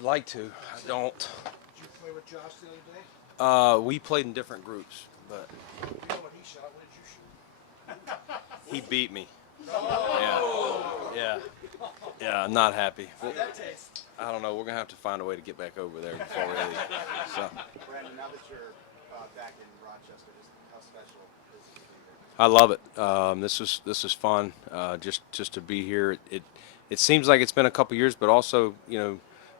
I'd like to. I don't. Did you play with Josh the other day? We played in different groups, but You know what he shot? What did you shoot? he beat me. Yeah. Yeah. Yeah, I'm not happy. Well, I don't know. We're going to have to find a way to get back over there before we leave. So. Brandon, now that you're back in Rochester, just how special is it to be here? I love it. This is fun. Just to be here. It seems like it's been a couple years, but also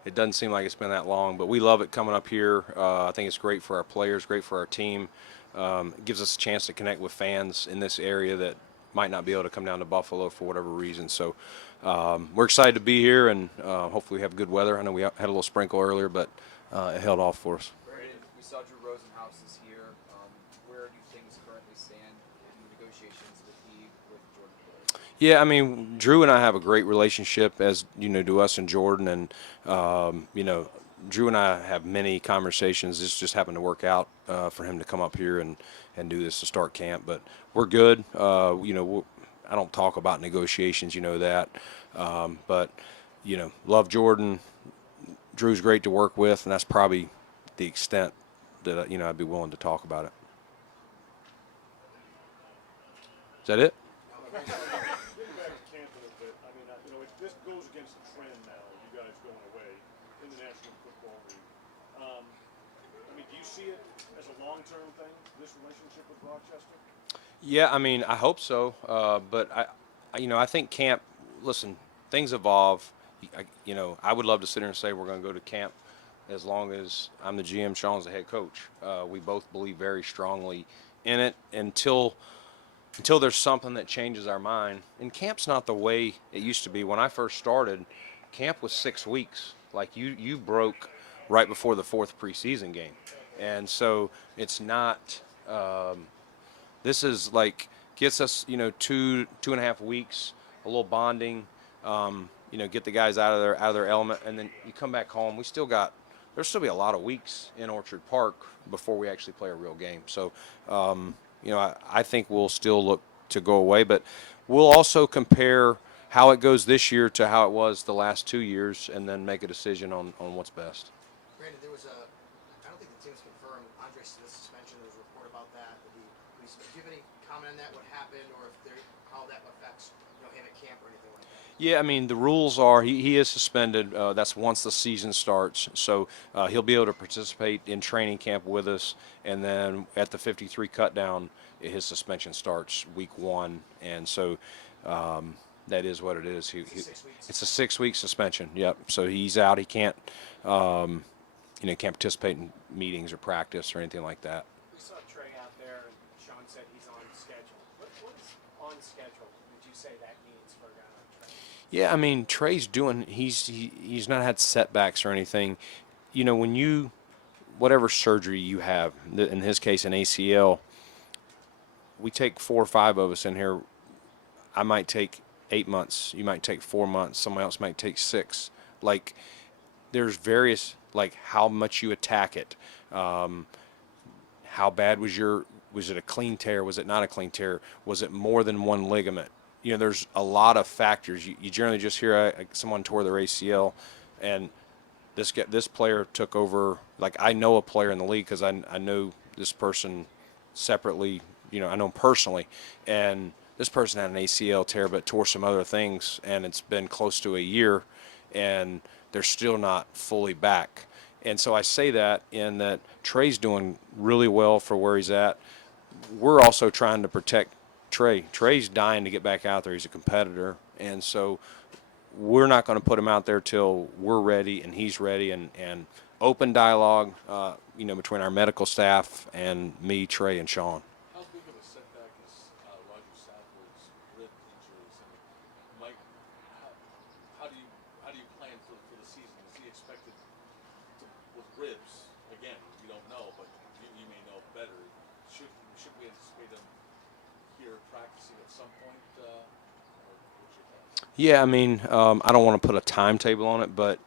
it doesn't seem like it's been that long. But we love it coming up here. I think it's great for our players, great for our team. It gives us a chance to connect with fans in this area that might not be able to come down to Buffalo for whatever reason. So we're excited to be here, and hopefully we have good weather. I know we had a little sprinkle earlier, but it held off for us. Brandon, we saw Drew Rosenhaus is here. Where do things currently stand in the negotiations with Jordan Poole? Yeah, I mean, Drew and I have a great relationship, as to us and Jordan, and Drew and I have many conversations. This just happened to work out for him to come up here and do this to start camp, but we're good. I don't talk about negotiations, you know that, but love Jordan. Drew's great to work with, and that's probably the extent that I'd be willing to talk about it. Is that it? Getting back to camp a little bit, I mean, this goes against the trend now, you guys going away in the National Football League. I mean, do you see it as a long-term thing, this relationship with Rochester? Yeah, I mean, I hope so, but I think camp. Listen, things evolve. I would love to sit here and say we're going to go to camp as long as I'm the GM, Sean's the head coach. We both believe very strongly in it until there's something that changes our mind. And camp's not the way it used to be. When I first started, camp was 6 weeks. Like you broke right before the fourth preseason game, and so it's not. This is like gets us 2.5 weeks, a little bonding. Get the guys out of their element, and then you come back home. There's still be a lot of weeks in Orchard Park before we actually play a real game. So, I think we'll still look to go away, but we'll also compare how it goes this year to how it was the last 2 years, and then make a decision on what's best. Brandon, I don't think the team's confirmed Andre Smith's suspension. There was a report about that. Do you have any comment on that? What happened, or how that affects him at camp or anything like that? Yeah, I mean, the rules are he is suspended. That's once the season starts. So he'll be able to participate in training camp with us. And then at the 53 cutdown, his suspension starts week 1. And so that is what it is. It's a 6-week suspension. Yep. So he's out. He can't, can't participate in meetings or practice or anything like that. We saw Trey out there, and Sean said he's on schedule. What is on schedule would you say that means for a guy like Trey? Yeah, I mean, Trey's he's not had setbacks or anything. When whatever surgery you have, in his case an ACL, we take 4 or 5 of us in here. I might take 8 months. You might take 4 months. Someone else might take 6. Like, there's various, like, how much you attack it. How bad was it a clean tear? Was it not a clean tear? Was it more than one ligament? There's a lot of factors. You generally just hear someone tore their ACL, and this player took over. Like, I know a player in the league because I know this person separately. I know him personally, and this person had an ACL tear but tore some other things, and it's been close to a year, and they're still not fully back. And so I say that in that Trey's doing really well for where he's at. We're also trying to protect Trey. Trey's dying to get back out there. He's a competitor. And so we're not going to put him out there till we're ready and he's ready, and open dialogue, between our medical staff and me, Trey, and Sean. How big of a setback is Roger Southwood's rib injuries? And Mike, how do you plan for the season? Is he expected with ribs? Again, we don't know, but you may know better. Should we anticipate him here practicing at some point? Yeah, I mean, I don't want to put a timetable on it, but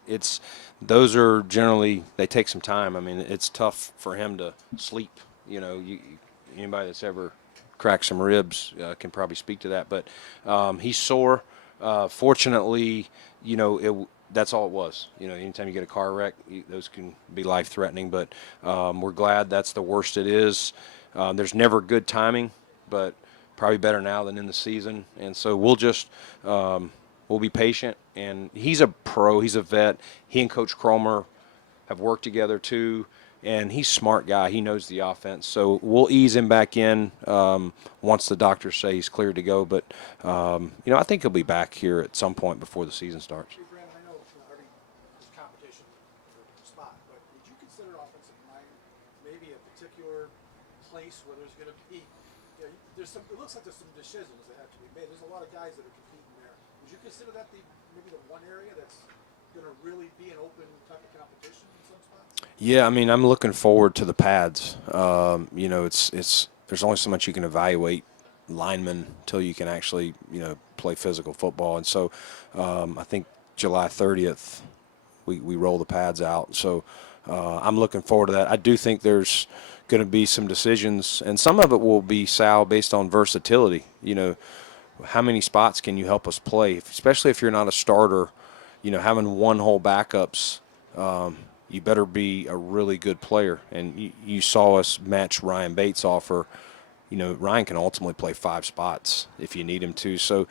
those are generally, they take some time. I mean, it's tough for him to sleep. Anybody that's ever cracked some ribs can probably speak to that. But he's sore. Fortunately, that's all it was. Anytime you get a car wreck, those can be life-threatening. But we're glad that's the worst it is. There's never good timing, but probably better now than in the season. And so we'll be patient. And he's a pro. He's a vet. He and Coach Cromer have worked together too, and he's a smart guy. He knows the offense, so we'll ease him back in once the doctors say he's cleared to go. But I think he'll be back here at some point before the season starts. Hey, Brandon, I know already there's competition for the spot, but would you consider offensive line maybe a particular place where there's going to be, there's some, it looks like there's some decisions that have to be made. There's a lot of guys that are competing there. Would you consider that maybe the one area that's going to really be an open type of competition in some spots? Yeah, I mean, I'm looking forward to the pads. It's there's only so much you can evaluate linemen until you can actually play physical football, and so I think July 30th we roll the pads out. So I'm looking forward to that. I do think there's going to be some decisions, and some of it will be, Sal, based on versatility. How many spots can you help us play, especially if you're not a starter? Having one whole backups, you better be a really good player. And you saw us match Ryan Bates' offer. Ryan can ultimately play 5 spots if you need him to. So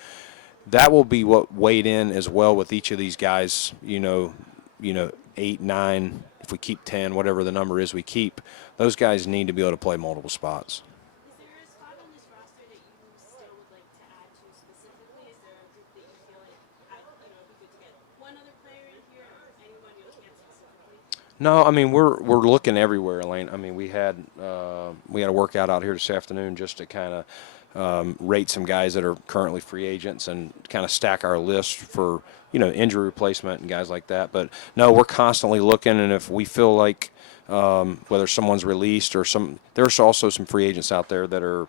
that will be what weighed in as well with each of these guys. 8, 9. If we keep 10, whatever the number is we keep, those guys need to be able to play multiple spots. Is there a spot on this roster that you still would like to add to specifically? Is there a group that you feel like it'd be good to get one other player in here, or anyone you're looking at specifically? No, I mean we're looking everywhere, Elaine. I mean we had a workout out here this afternoon just to kind of rate some guys that are currently free agents and kind of stack our list for injury replacement and guys like that. But no, we're constantly looking, and if we feel like whether someone's released or there's also some free agents out there that are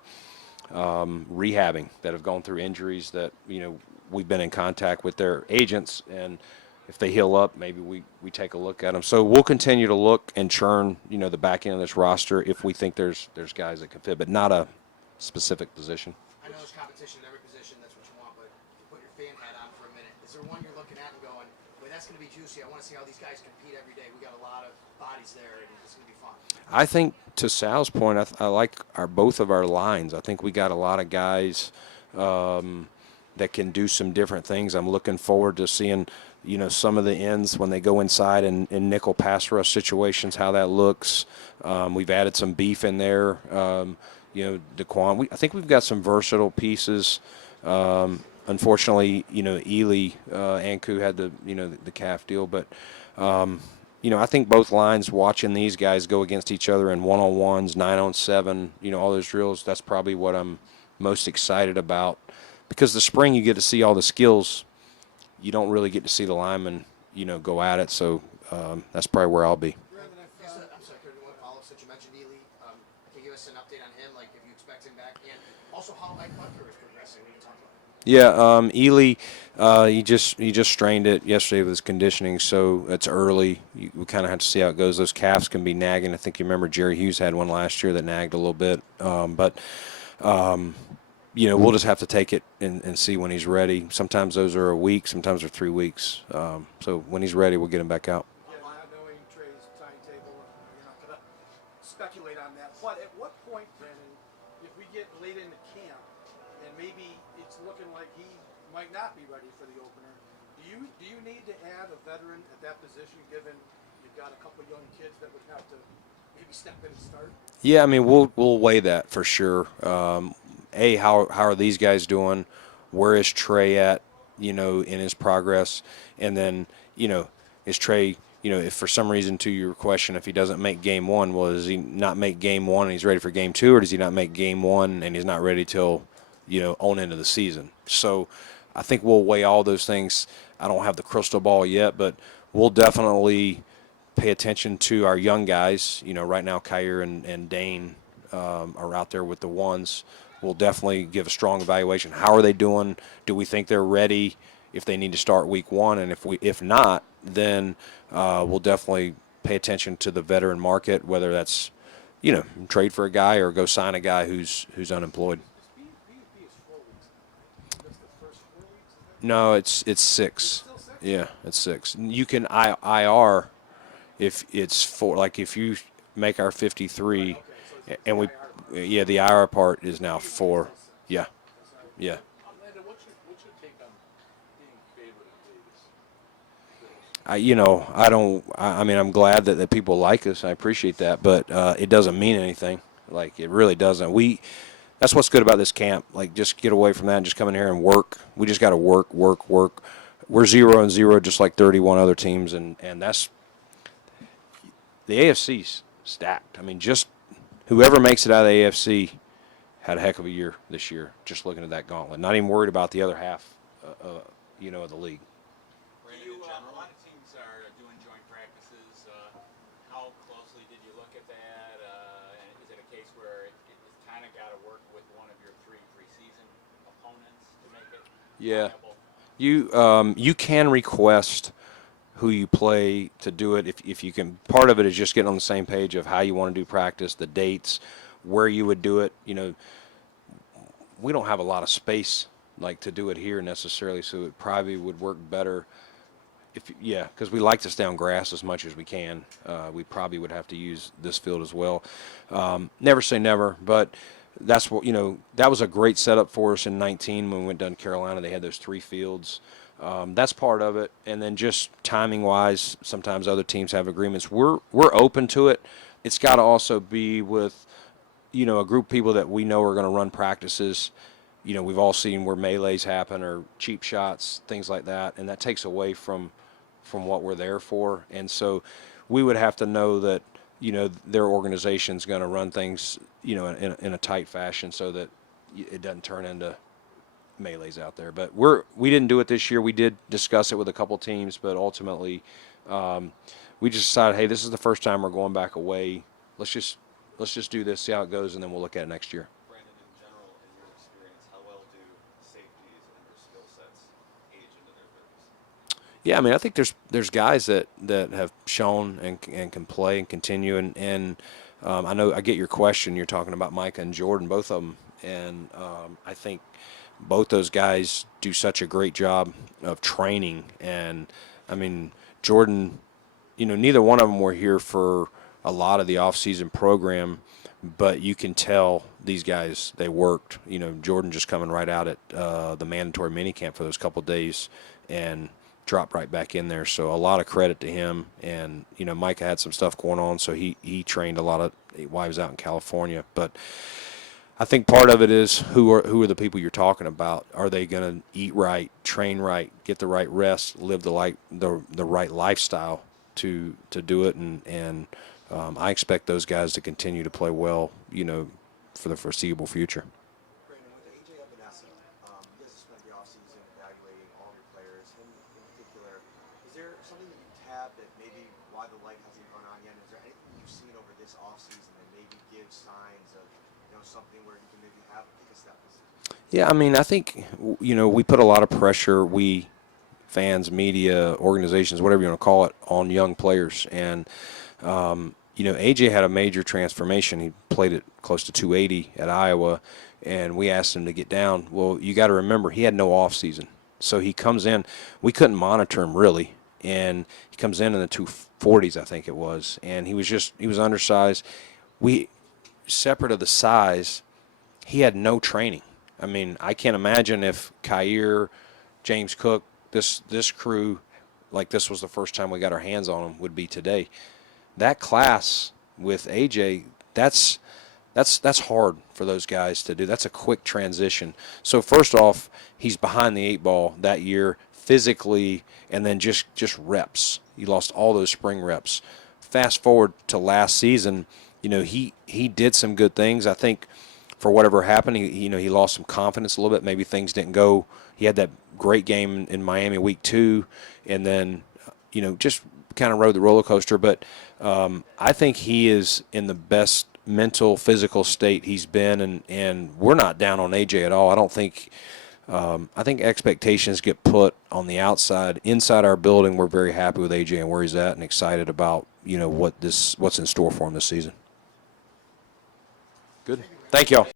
rehabbing, that have gone through injuries that we've been in contact with their agents, and if they heal up, maybe we take a look at them. So we'll continue to look and churn the back end of this roster if we think there's guys that can fit, but not a specific position. I know there's competition in every position, that's what you want, but you put your fan hat on for a minute. Is there one you're looking at and going, boy, that's going to be juicy. I want to see how these guys compete every day. We got a lot of bodies there, and it's going to be fun. I think, to Sal's point, I like both of our lines. I think we got a lot of guys that can do some different things. I'm looking forward to seeing some of the ends when they go inside in nickel pass rush situations, how that looks. We've added some beef in there. Daquan. I think we've got some versatile pieces. Unfortunately, Ely Anku had the calf deal, but I think both lines, watching these guys go against each other in 1-on-1s, 9-on-7, all those drills. That's probably what I'm most excited about, because the spring you get to see all the skills. You don't really get to see the linemen, go at it. So that's probably where I'll be. I'm sorry, could one follow-up since you mentioned Ely? Can you give us an update on him, like if you expect him back, and also how Mike Butker is progressing? We can talk about it. Yeah, Ely, he just strained it yesterday with his conditioning, so it's early. We kind of have to see how it goes. Those calves can be nagging. I think you remember Jerry Hughes had one last year that nagged a little bit, we'll just have to take it and see when he's ready. Sometimes those are a week, sometimes they're 3 weeks. So when he's ready, we'll get him back out. Yeah, not knowing Trey's timetable, you're not going to speculate on that. But at what point, Brandon, if we get late into camp and maybe it's looking like he might not be ready for the opener, do you need to add a veteran at that position, given you've got a couple young kids that would have to maybe step in and start? Yeah, I mean we'll weigh that for sure. How are these guys doing? Where is Trey at, in his progress? And then, is Trey, if for some reason, to your question, if he doesn't make game 1, well, does he not make game 1 and he's ready for game 2, or does he not make game 1 and he's not ready till, on into the season? So I think we'll weigh all those things. I don't have the crystal ball yet, but we'll definitely pay attention to our young guys. Right now, Kyer and Dane are out there with the ones. We'll definitely give a strong evaluation. How are they doing? Do we think they're ready if they need to start week 1? And if not, then we'll definitely pay attention to the veteran market, whether that's, trade for a guy or go sign a guy who's unemployed. B is 4 weeks. That's the first 4 weeks. No, it's 6. Still 6? Yeah, it's 6. You can IR if it's 4. Like if you make our 53, Okay, so it's and the we, IR part. yeah, the IR part is now 4. Still 6. Yeah, That's right. yeah. Landon, what's your take on being favored in Vegas? I don't. I mean, I'm glad that people like us. I appreciate that, but it doesn't mean anything. Like it really doesn't. That's what's good about this camp. Like just get away from that and just come in here and work. We just got to work, work, work. We're 0-0, just like 31 other teams, and that's the AFC's stacked. I mean, just whoever makes it out of the AFC had a heck of a year this year. Just looking at that gauntlet, not even worried about the other half, of the league. A lot of teams are doing joint practices. How closely did you look at that? And is it a case where it's kind of got to work with one of your 3 preseason opponents to make it Yeah. viable? You can request who you play to do it if you can. Part of it is just getting on the same page of how you want to do practice, the dates, where you would do it. We don't have a lot of space like to do it here necessarily, so it probably would work better because we like to stay on grass as much as we can. We probably would have to use this field as well. Never say never, but that's what that was a great setup for us in 19 when we went down to Carolina. They had those 3 fields. That's part of it, and then just timing wise, sometimes other teams have agreements. We're open to it. It's got to also be with a group of people that we know are going to run practices. We've all seen where melees happen or cheap shots, things like that, and that takes away from what we're there for. And so we would have to know that their organization's going to run things in a tight fashion so that it doesn't turn into melees out there. But we didn't do it this year. We did discuss it with a couple teams, but ultimately we just decided, hey, this is the first time we're going back away. Let's just do this, see how it goes, and then we'll look at it next year. Brandon, in general, in your experience, how well do safeties and their skill sets age into their 30s? Yeah, I mean, I think there's guys that have shown and can play and continue, and I know I get your question. You're talking about Micah and Jordan, both of them, and I think both those guys do such a great job of training. And I mean, Jordan, neither one of them were here for a lot of the off-season program, but you can tell these guys, they worked. Jordan just coming right out at the mandatory minicamp for those couple of days and dropped right back in there. So a lot of credit to him. And Micah had some stuff going on, so he trained a lot of wives out in California. But I think part of it is who are the people you're talking about? Are they going to eat right, train right, get the right rest, live the right lifestyle to do it? And I expect those guys to continue to play well, for the foreseeable future. Brandon, with AJ Epinesa, you guys have spent the offseason evaluating all your players, him in particular. Is there something that you have that maybe why the light hasn't gone on yet? Is there anything you've seen over this offseason that maybe gives signs of something where you can maybe take a step this season? Yeah, I mean, I think, we put a lot of pressure, fans, media, organizations, whatever you want to call it, on young players. And, AJ had a major transformation. He played at close to 280 at Iowa, and we asked him to get down. Well, you got to remember, he had no off season. So he comes in. We couldn't monitor him really, and he comes in the 240s, I think it was, and he was undersized. Separate of the size, he had no training. I mean, I can't imagine if Kyer, James Cook, this crew, like this was the first time we got our hands on him, would be today. That class with AJ, that's hard for those guys to do. That's a quick transition. So first off, he's behind the 8 ball that year physically, and then just reps. He lost all those spring reps. Fast forward to last season, he did some good things. I think for whatever happened, he lost some confidence a little bit. Maybe things didn't go. He had that great game in Miami week 2, and then just kind of rode the roller coaster. But I think he is in the best mental, physical state he's been, and we're not down on AJ at all. I don't think. I think expectations get put on the outside. Inside our building, we're very happy with AJ and where he's at, and excited about what's in store for him this season. Good. Thank y'all.